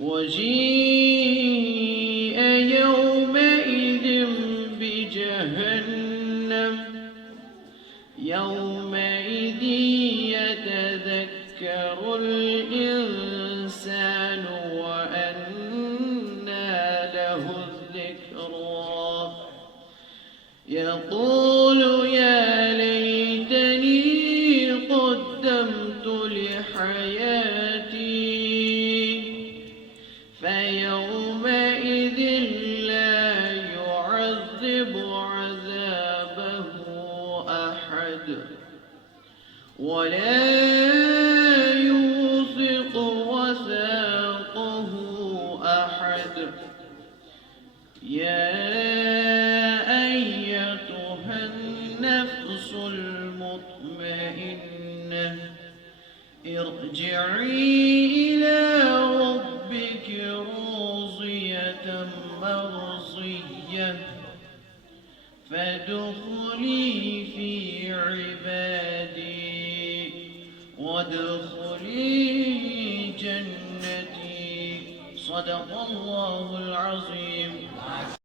وجيء يومئذ بجهنم يومئذ يتذكر الإنسان وأنى له الذكرى يقول يا ليتني قدمت لحياتي فيومئذ لا يعذب عذابه أحد ولا يوثق وثاقه أحد يا أيتها النفس المطمئنة ارجعي إلى ربك راضية مرضية فادخلي في عبادي وادخلي جنتي. صدق الله العظيم.